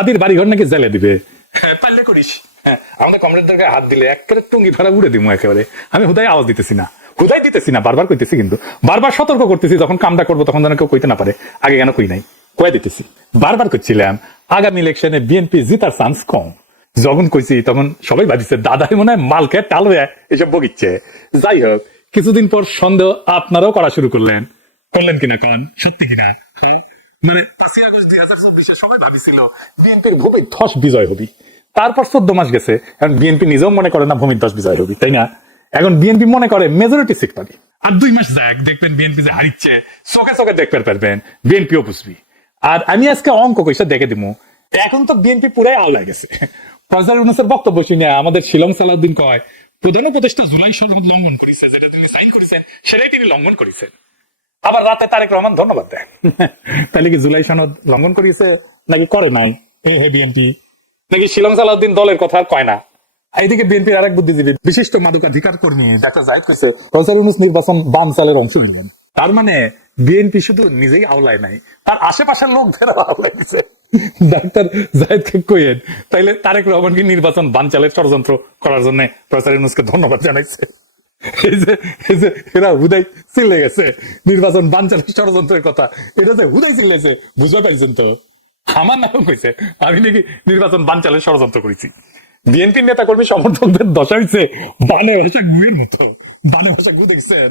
হাদির বাড়িঘর নাকি জেলে দিবে হ্যাঁ, পারলে করিস হ্যাঁ আমাদের কমরেডদেরকে হাত দিলে একেবারে টুঙ্গি ফেরা উড়ে দিবো একেবারে আমি হুদাই আওয়াজ দিতেছি না হুদাই দিতেছি না বারবার কইতেছি কিন্তু বারবার সতর্ক করতেছি যখন কামটা করবো তখন যেন কেউ কইতে না পারে আগে কেন কই নাই কয়ে দিতেছি বারবার করছিলাম আগামী ইলেকশনে বিএনপি জিতার চান্স কম যখন কইছি তখন সবাই ভাবিছে দাদাই মনে হয় মালকে টাল হয়ে এসব বগিচ্ছে যাই হোক কিছুদিন পর সন্দেহ আপনারাও করা শুরু করলেন করলেন কিনা কন সত্যি কিনা হ্যাঁ মানে ভাবিছিল বিএনপির ধস বিজয় হবি তারপর চোদ্দ মাস গেছে এখন বিএনপি নিজেও মনে করে না ধস বিজয় হবি তাই না এখন বিএনপি মনে করে মেজরিটি সিট পাবি আর দুই মাস যাক দেখবেন বিএনপি যে হারিচ্ছে চোখে চোখে দেখতে পারবেন বিএনপিও বুঝবি আর আমি আজকে অঙ্ক কইসা দেখে দিমু এখন তো বিএনপি পুরাই আওলা গেছে ফজল ইউনুসের বক্তব্য শুনে আমাদের শিলং সালাউদ্দিন কয় প্রধান উপদেষ্টা জুলাই সরকার লঙ্ঘন করেছে যেটা তিনি সাইন করেছেন সেটাই তিনি লঙ্ঘন করেছেন আবার রাতে তারেক রহমান ধন্যবাদ দেয় তাহলে কি জুলাই সনদ লঙ্ঘন করিয়েছে নাকি করে নাই হে বিএনপি নাকি শিলং সালাউদ্দিন দলের কথা কয় না এইদিকে বিএনপির আরেক বুদ্ধিজীবী বিশিষ্ট কর্মী কইছে নির্বাচন বাম সালের অংশ নিলেন তার মানে বিএনপি শুধু নিজেই আওলায় নাই তার আশেপাশের আওলায় ডাক্তার কইয়েন তাইলে তারেক রহমানকে নির্বাচন বানচালের ষড়যন্ত্র করার জন্য প্রচার ধন্যবাদ জানাইছে এই যে এই যে এরা হুদাই চিল্লে গেছে নির্বাচন বাঞ্চার ষড়যন্ত্রের কথা এটা যে হুদাই চিল্লেছে বুঝতে পাইছেন তো আমার নাম কইছে আমি নাকি নির্বাচন বানচালের ষড়যন্ত্র করেছি বিএনপি নেতা কর্মী সমর্থকদের দশা হয়েছে বানে ভাষা গুয়ের মতো বানে ভাষা গু দেখছেন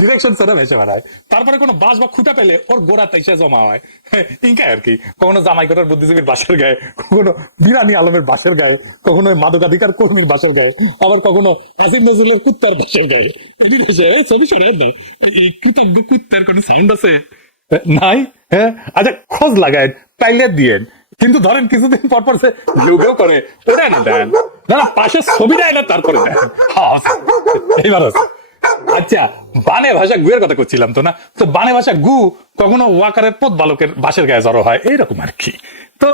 ডিরেকশন সেরা ভেসে বেড়ায় তারপরে কোনো বাস বা খুঁটা পেলে ওর গোড়া তেসে জমা হয় হ্যাঁ, ইনকা আর কি কখনো জামাই করার বুদ্ধিজীবীর বাসের গায়ে কখনো বিরানি আলমের বাসের গায়ে কখনো মাদকাধিকার কর্মীর বাসের গায়ে আবার কখনো আসিফ নজরুলের কুত্তার বাসের গায়ে এই ছবি শোনেন না এই কৃতজ্ঞ কুত্তার কোনো সাউন্ড আছে হ্যাঁ, নাই হ্যাঁ আচ্ছা খোঁজ লাগায় পাইলে দিয়েন কিন্তু ধরেন কিছুদিন পর পর সে করে ওটা না দেন না না পাশে ছবি দেয় না তারপরে হ্যাঁ, হ্যাঁ। এইবার আছে আচ্ছা বানে ভাষা গুয়ের কথা করছিলাম তো না তো বানে ভাষা গু কখনো ওয়াকারের পথ বালকের বাসের গায়ে জড়ো হয় এইরকম আর কি তো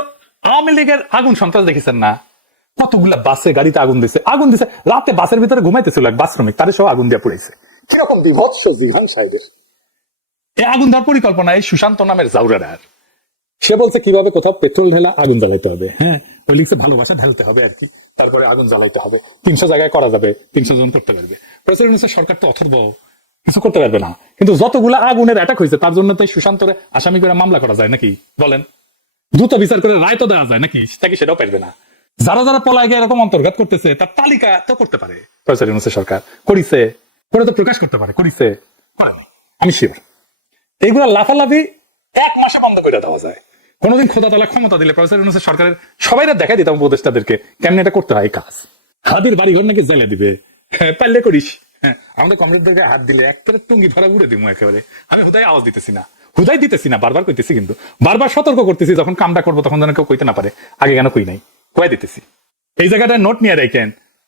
আওয়ামী লীগের আগুন সন্ত্রাস দেখেছেন না কতগুলা বাসে গাড়িতে আগুন দিছে আগুন দিছে রাতে বাসের ভিতরে ঘুমাইতেছিল এক বাস শ্রমিক তাদের সব আগুন দিয়ে পড়েছে কিরকম বিভৎস জিহান সাহেবের এই আগুন ধর পরিকল্পনা এই সুশান্ত নামের জাউরার সে বলছে কিভাবে কোথাও পেট্রোল ঢেলা আগুন জ্বালাইতে হবে হ্যাঁ ওই লিখছে ভালোবাসা ঢালতে হবে আর কি তারপরে আগুন জ্বালাইতে হবে তিনশো জায়গায় করা যাবে তিনশো জন করতে পারবে প্রেসিডেন্ট সরকার তো অথর্ব কিছু করতে পারবে না কিন্তু যতগুলো আগুনের অ্যাটাক হয়েছে তার জন্য তাই সুশান্তরে আসামি করে মামলা করা যায় নাকি বলেন দ্রুত বিচার করে রায় তো দেওয়া যায় নাকি তাকে সেটাও পারবে না যারা যারা পলায় গিয়ে এরকম অন্তর্ঘাত করতেছে তার তালিকা তো করতে পারে প্রেসিডেন্ট ইউনুসের সরকার করিছে করে তো প্রকাশ করতে পারে করিছে করেন আমি শিওর এইগুলা লাফালাফি এক মাসে বন্ধ করে দেওয়া যায় কোনোদিন খোদা তালা ক্ষমতা দিলে প্রফেসর ইউনুসের সরকারের সবাই দেখা দিতাম উপদেষ্টাদেরকে কেমন এটা করতে হয় কাজ বাড়ি ঘর নাকি জেলে দিবে হ্যাঁ, পারলে করিস হ্যাঁ, কমরেডদেরকে হাত দিলে টুঙ্গি উড়ে একেবারে আমি আওয়াজ দিতেছি না দিতেছি না বারবার কইতেছি কিন্তু বারবার সতর্ক করতেছি যখন কামটা করবো তখন যেন কেউ কইতে না পারে আগে কেন কই নাই কয়ে দিতেছি এই জায়গাটা নোট নিয়ে রাখেন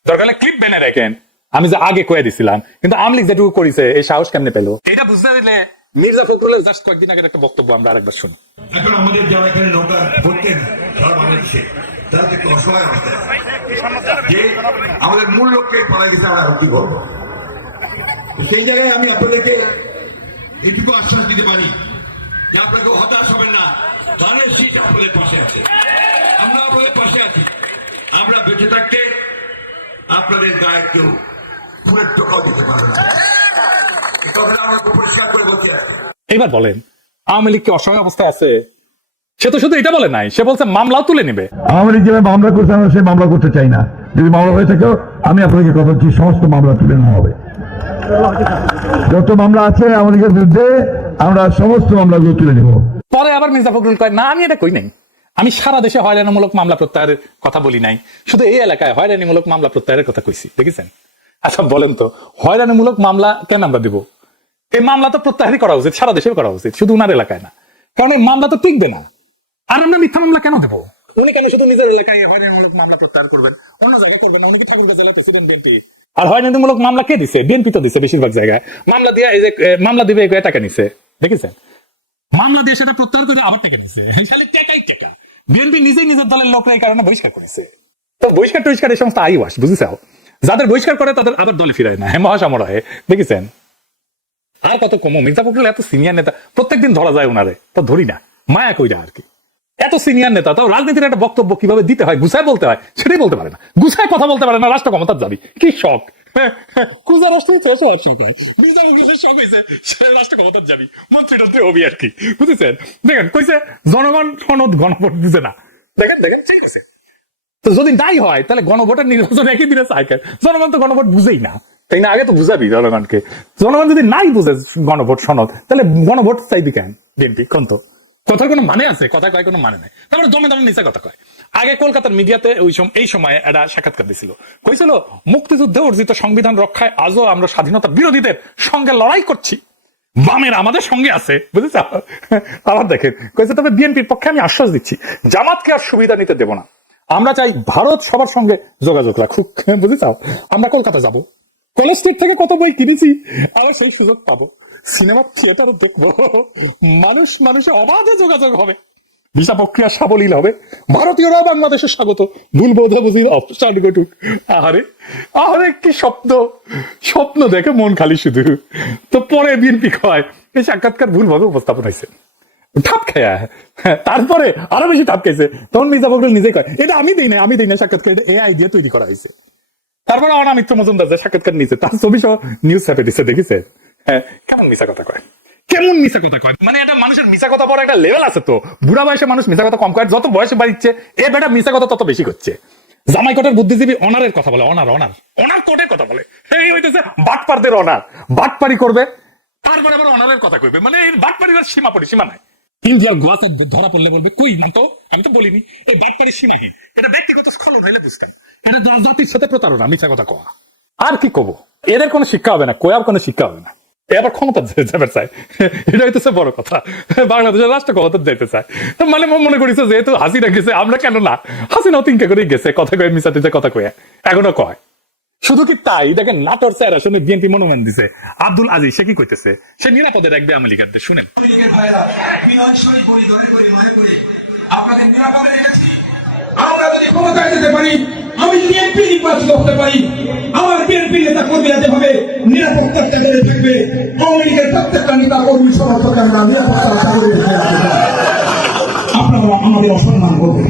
দরকার হলে ক্লিপ বেনে রাখেন আমি যে আগে কয়ে দিছিলাম কিন্তু আমলিক যেটুকু করিছে এই সাহস কেমনে পেলো এটা বুঝতে দিলে মির্জা ফখরুল জাস্ট কয়েকদিন আগের একটা বক্তব্য আমরা আরেকবার শুনি এখন আমাদের যারা এখানে নৌকা করতেন তারা বাংলাদেশে তারা একটু অসহায় অবস্থায় যে আমাদের মূল লক্ষ্যে পাড়া দিতে আমরা কি করবো সেই জায়গায় আমি আপনাদেরকে এটুকু আশ্বাস দিতে পারি যে আপনাকে হতাশ হবেন না ধানের সিট আপনাদের পাশে আছে আমরা আপনাদের পাশে আছি আমরা বেঁচে থাকতে আপনাদের গায়ে কেউ পুরো টোকাও দিতে পারবেন না এবার বলেন আওয়ামী লীগ কি অসহায় অবস্থায় আছে সে তো শুধু এটা বলে নাই সে বলছে মামলা তুলে নেবে আওয়ামী লীগ যেভাবে মামলা করছে আমরা সেই মামলা করতে চাই না যদি মামলা হয়ে থাকে আমি আপনাকে কথা দিচ্ছি সমস্ত মামলা তুলে নেওয়া হবে যত মামলা আছে আওয়ামী লীগের বিরুদ্ধে আমরা সমস্ত মামলাগুলো তুলে নেব পরে আবার মির্জা ফখরুল কয় না আমি এটা কই নাই আমি সারা দেশে হয়রানিমূলক মামলা প্রত্যাহারের কথা বলি নাই শুধু এই এলাকায় হয়রানিমূলক মামলা প্রত্যাহারের কথা কইছি দেখেছেন আচ্ছা বলেন তো হয়রানিমূলক মামলা কেন আমরা দেবো এই মামলা তো প্রত্যাহারই করা উচিত সারা দেশে করা উচিত শুধু উনার এলাকায় না কারণ এই মামলা তো টিকবে না আর আমরা মিথ্যা মামলা কেন দেবো উনি কেন শুধু নিজের এলাকায় হয়রানিমূলক মামলা প্রত্যাহার করবেন অন্য জায়গায় করবেন উনি কি ঠাকুরগাঁ জেলা প্রেসিডেন্ট বিএনপি আর হয়রানিমূলক মামলা কে দিছে বিএনপি তো দিছে বেশিরভাগ জায়গায় মামলা দিয়ে এই যে মামলা দিবে টাকা নিছে দেখেছেন মামলা দিয়ে সেটা প্রত্যাহার করে আবার টাকা নিছে টাকাই টাকা বিএনপি নিজেই নিজের দলের লোকরা এই কারণে বহিষ্কার করেছে তো বহিষ্কার টহিষ্কার এই সমস্ত আইওয়াস বুঝেছ যাদের বহিষ্কার করে তাদের আবার দলে ফিরায় না হ্যাঁ মহাসামরায় দেখেছেন আর কত কম মির্জা ফখরুল এত সিনিয়র নেতা দিন ধরা যায় ওনারে তা ধরি না মায়া কইরা আর কি এত সিনিয়র নেতা তাও রাজনীতির একটা বক্তব্য কিভাবে দিতে হয় গুছায় বলতে হয় সেটাই বলতে পারে না গুছায় কথা বলতে পারে না রাষ্ট্র ক্ষমতার দাবি কি শখ বুঝেছেন দেখেন কইছে জনগণ সনদ গণভোট বুঝে না দেখেন দেখেন তো যদি তাই হয় তাহলে গণভোটের নির্বাচন একই দিনে চায় জনগণ তো গণভোট বুঝেই না তাই না আগে তো বুঝাবি জনগণকে জনগণ যদি নাই বুঝে গণভোট সনদ তাহলে গণভোট চাইবি কেন বিএনপি কোন তো কথার কোনো মানে আছে কথা কয় কোনো মানে নাই তারপরে দমে দমে নিচে কথা কয় আগে কলকাতার মিডিয়াতে ওই সময় এই সময় একটা সাক্ষাৎকার দিছিল কইছিল মুক্তিযুদ্ধে অর্জিত সংবিধান রক্ষায় আজও আমরা স্বাধীনতা বিরোধীদের সঙ্গে লড়াই করছি বামের আমাদের সঙ্গে আছে বুঝেছ আবার দেখেন কইছে তবে বিএনপির পক্ষে আমি আশ্বাস দিচ্ছি জামাতকে আর সুবিধা নিতে দেব না আমরা চাই ভারত সবার সঙ্গে যোগাযোগ রাখুক বুঝেছ আমরা কলকাতা যাব কলেজ থেকে কত বই কিনেছি আরে সেই সুযোগ পাবো সিনেমা থিয়েটারও দেখবো মানুষ মানুষের অবাধে যোগাযোগ হবে ভিসা প্রক্রিয়া সাবলীল হবে ভারতীয়রা বাংলাদেশে স্বাগত ভুল বোঝাবুঝির অপসান ঘটুক আহারে আহারে কি স্বপ্ন স্বপ্ন দেখে মন খালি শুধু তো পরে বিএনপি কয় এই সাক্ষাৎকার ভুলভাবে উপস্থাপন হয়েছে ঠাপ হ্যাঁ তারপরে আরো বেশি ঠাপ খেয়েছে তখন মির্জা ফখরুল নিজে কয় এটা আমি দিই না আমি দিই না সাক্ষাৎকার এটা এআই দিয়ে তৈরি করা হয়েছে তারপরে অনামিত্র মজুমদার যে সাক্ষাৎকার নিচে তার ছবি সহ নিউজ ছাপে দিচ্ছে দেখিছে হ্যাঁ কেমন মিশা কথা কয় কেমন মিশা কথা কয় মানে একটা মানুষের মিশা কথা পড়ার একটা লেভেল আছে তো বুড়া বয়সে মানুষ মিশা কথা কম করে যত বয়সে বাড়িচ্ছে এ বেটা মিশা কথা তত বেশি করছে জামাই কোটের বুদ্ধিজীবী অনারের কথা বলে অনার অনার অনার কোটের কথা বলে এই হইতেছে বাটপারদের অনার বাটপারি করবে তারপরে আবার অনারের কথা কইবে মানে এই বাটপারি সীমা পড়ে সীমা নাই ইন্ডিয়ার গোয়াতে ধরা পড়লে বলবে কই না তো আমি তো বলিনি এই বাটপারি সীমাহীন এটা ব্যক্তিগত স্খলন হইলে বুঝতেন এটা জাতির সাথে প্রতারণা মিথ্যা কথা কোয়া আর কি কব এদের কোনো শিক্ষা হবে না কোয়ার কোনো শিক্ষা হবে না এ আবার ক্ষমতা যাবে চায় এটা হইতেছে বড় কথা বাংলাদেশের রাষ্ট্র ক্ষমতা যেতে চায় তো মানে মনে করিছে যেহেতু হাসিনা গেছে আমরা কেন না হাসিনা তিনকে করে গেছে কথা কয়ে মিশাতে কথা কয়ে এখনো কয় শুধু কি তাই দেখেন নাটোর স্যার আসলে বিএনপি মনোনয়ন দিছে আব্দুল আজিজ সে কি কইতেছে সে নিরাপদে রাখবে আওয়ামী লীগারদের শুনেন আমরা যদি ক্ষমতায় যেতে পারি আমি যদি নির্বাচিত হতে পারি আমার বিএনপি নেতা কর্মীরা যেভাবে নিরাপত্তার টেবিলে থাকবে আওয়ামী লীগের প্রত্যেকটা নেতা কর্মী সমর্থকেরা নিরাপত্তার আপনারা আমাদের অসম্মান করবেন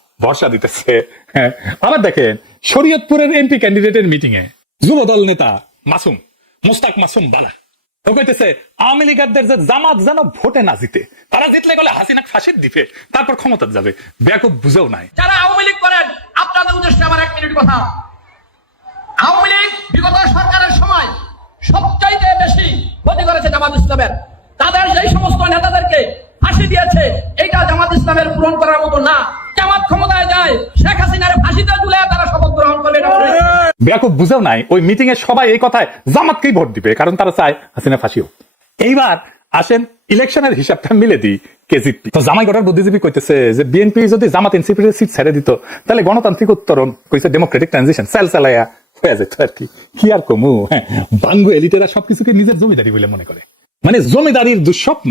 ভরসা দিতেছে হ্যাঁ, আবার দেখেন শরীয়তপুরের এমপি ক্যান্ডিডেটের মিটিং এ যুবদল নেতা মাসুম মুস্তাক মাসুম বালা কইতেছে আওয়ামী লীগারদের যে জামাত যেন ভোটে না জিতে তারা জিতলে গেলে ফাঁসির দিবে তারপর ক্ষমতা যাবে বুঝেও নাই যারা আওয়ামী লীগ করেন আপনাদের উদ্দেশ্যে আমার এক মিনিট কথা আওয়ামী লীগ বিগত সরকারের সময় সবচাইতে বেশি ক্ষতি করেছে জামাত ইসলামের তাদের সমস্ত নেতাদেরকে ফাঁসি দিয়েছে এটা জামাত ইসলামের পূরণ করার মতো না জামাত ক্ষমতায় যায় শেখ হাসিনার ফাঁসিতে ঝুলে তারা শপথ গ্রহণ করবে নাই ওই মিটিং এ সবাই এই কথায় জামাতকেই ভোট দিবে কারণ তারা চায় হাসিনা ফাঁসি হোক এইবার আসেন ইলেকশনের হিসাবটা মিলে কেজিপি তো জামাই বুদ্ধিজীবী কইতেছে যে বিএনপি যদি জামাত এনসিপির সিট ছেড়ে দিত তাহলে গণতান্ত্রিক উত্তরণ কইছে ডেমোক্রেটিক ট্রানজিশন সেল হয়ে যেত আর কি কি আর কমু হ্যাঁ বাঙ্গু এলিটেরা সবকিছুকে নিজের জমিদারি বলে মনে করে মানে জমিদারির দুঃস্বপ্ন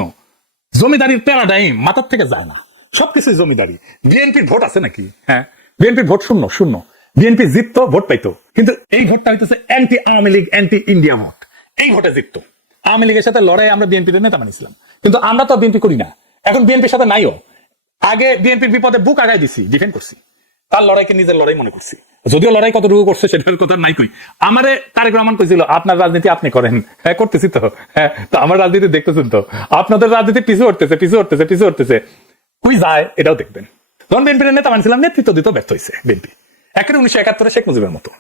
জমিদারির প্যারাডাইম মাথার থেকে যায় না সবকিছুই জমিদারি বিএনপির ভোট আছে নাকি হ্যাঁ বিএনপির ভোট শূন্য শূন্য বিএনপি জিতত ভোট পাইতো কিন্তু এই ভোটটা হইতেছে anti Awami League anti India vote এই ভোটে জিতত আওয়ামী লীগের সাথে লড়াই আমরা বিএনপির নেতা মানিছিলাম কিন্তু আমরা তো বিএনপি করি না এখন বিএনপির সাথে নাইও আগে বিএনপির বিপদে বুক আগায় দিছি ডিফেন্ড করছি তার লড়াইকে নিজের লড়াই মনে করছি যদিও লড়াই কতটুকু করছে সেটার কথা নাই কই আমার তারেক রহমান কইছিল আপনার রাজনীতি আপনি করেন হ্যাঁ করতেছি তো হ্যাঁ তো আমার রাজনীতি দেখতেছেন তো আপনাদের রাজনীতি পিছু হটতেছে পিছু হটতেছে পিছু হটতেছে কই যায় এটাও দেখবেন যখন বিএনপির নেতা মানছিলাম নেতৃত্ব দিতে ব্যর্থ হয়েছে বিএনপি একের উনিশশো একাত্তরে শেখ মুজিবের মতো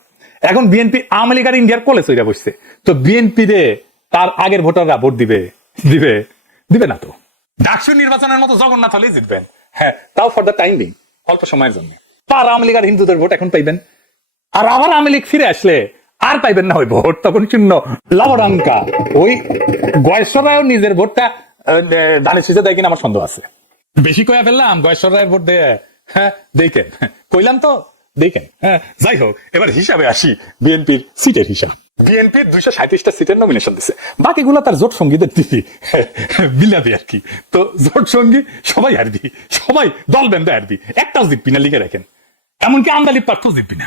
এখন বিএনপি আওয়ামী লীগ আর ইন্ডিয়ার কলেজ হইয়া বসছে তো বিএনপি রে তার আগের ভোটাররা ভোট দিবে দিবে দিবে না তো ডাকসু নির্বাচনের মতো জগন্নাথ হলেই জিতবেন হ্যাঁ তাও ফর দ্য টাইম বিং অল্প সময়ের জন্য তার আওয়ামী লীগ আর হিন্দুদের ভোট এখন পাইবেন আর আবার আওয়ামী লীগ ফিরে আসলে আর পাইবেন না ওই ভোট তখন শূন্য লবরঙ্কা ওই গয়েশ্বর নিজের ভোটটা ধানের শীষে দেয় কিনা আমার সন্দেহ আছে বেশি কয়া ফেললাম গয়েশ্বর রায়ের ভোট দেয় হ্যাঁ দেখেন কইলাম তো দেখেন হ্যাঁ যাই হোক এবার হিসাবে আসি বিএনপির সিটের হিসাব বিএনপির দুইশো সাঁত্রিশটা সিটের নমিনেশন দিছে বাকিগুলো তার জোট সঙ্গীদের দিদি বিলাবি আর কি তো জোট সঙ্গী সবাই হারবি সবাই দল বেন্দা হারবি একটাও জিতবি না লিখে রাখেন এমনকি আমদালি পার্থ জিতবি না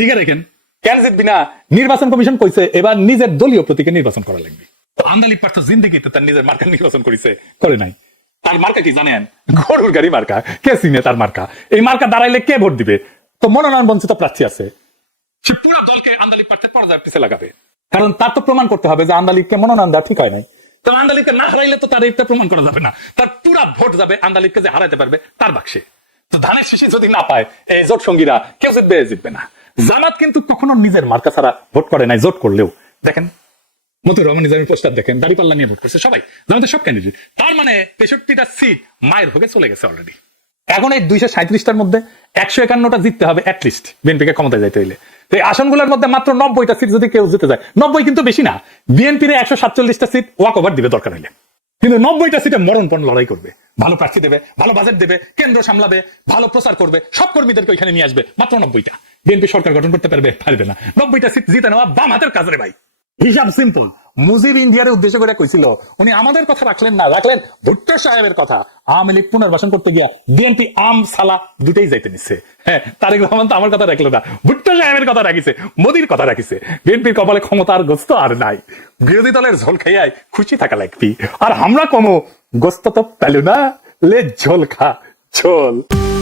লিখে রাখেন কেন জিতবি না নির্বাচন কমিশন কইছে এবার নিজের দলীয় প্রতীকে নির্বাচন করা লাগবে আমদালি পার্থ জিন্দগিতে তার নিজের মার্কেট নির্বাচন করেছে করে নাই তার মার্কা কি জানেন গরুর গাড়ি মার্কা কে চিনে তার মার্কা এই মার্কা দাঁড়াইলে কে ভোট দিবে তো মনোনয়ন বঞ্চিত প্রার্থী আছে সে পুরো দলকে আন্দালিক প্রার্থী পর্দার পিছিয়ে লাগাবে কারণ তার তো প্রমাণ করতে হবে যে আন্দালিককে মনোনয়ন দেওয়া ঠিক হয় নাই তো আন্দালিককে না হারাইলে তো তার এইটা প্রমাণ করা যাবে না তার ভোট যাবে আন্দালিককে যে হারাইতে পারবে তার বাক্সে তো ধানের শেষে যদি না পায় এই জোট সঙ্গীরা কেউ জিতবে জিতবে না জামাত কিন্তু কখনো নিজের মার্কা ছাড়া ভোট করে নাই জোট করলেও দেখেন মতো রহমান নিজামী দেখেন নিয়ে ভোট করছে সবাই সব ক্যান্ডিডেট তার মানে তেষট্টিটা সিট মায়ের চলে গেছে অলরেডি এখন এই দুইশো সাঁত্রিশটার মধ্যে একশো একান্নটা জিততে হবে অ্যাটলিস্ট বিএনপিকে ক্ষমতায় যাইতে হইলে তো এই আসনগুলোর মধ্যে মাত্র নব্বইটা সিট যদি কেউ জিতে যায় নব্বই কিন্তু বেশি না বিএনপির একশো সাতচল্লিশটা সিট ওয়াক ওভার দিবে দরকার হইলে কিন্তু নব্বইটা সিটে মরণপণ লড়াই করবে ভালো প্রার্থী দেবে ভালো বাজেট দেবে কেন্দ্র সামলাবে ভালো প্রচার করবে সব কর্মীদেরকে ওইখানে নিয়ে আসবে মাত্র নব্বইটা বিএনপি সরকার গঠন করতে পারবে পারবে না নব্বইটা সিট জিতে নেওয়া বাম হাতের কাজ রে ভাই হিসাব সিম্পল মুজিব ইন্ডিয়ার উদ্দেশ্য করে কইছিল উনি আমাদের কথা রাখলেন না রাখলেন ভুট্টো সাহেবের কথা আওয়ামী লীগ পুনর্বাসন করতে গিয়া বিএনপি আম সালা দুটেই যাইতে নিচ্ছে হ্যাঁ তারেক রহমান তো আমার কথা রাখলো না ভুট্টো সাহেবের কথা রাখিছে মোদির কথা রাখিছে বিএনপির কপালে ক্ষমতার গোস্ত আর নাই বিরোধী দলের ঝোল খাইয়াই খুশি থাকা লাগবি আর আমরা কমো গোস্ত তো পেলো না লে ঝোল খা ঝোল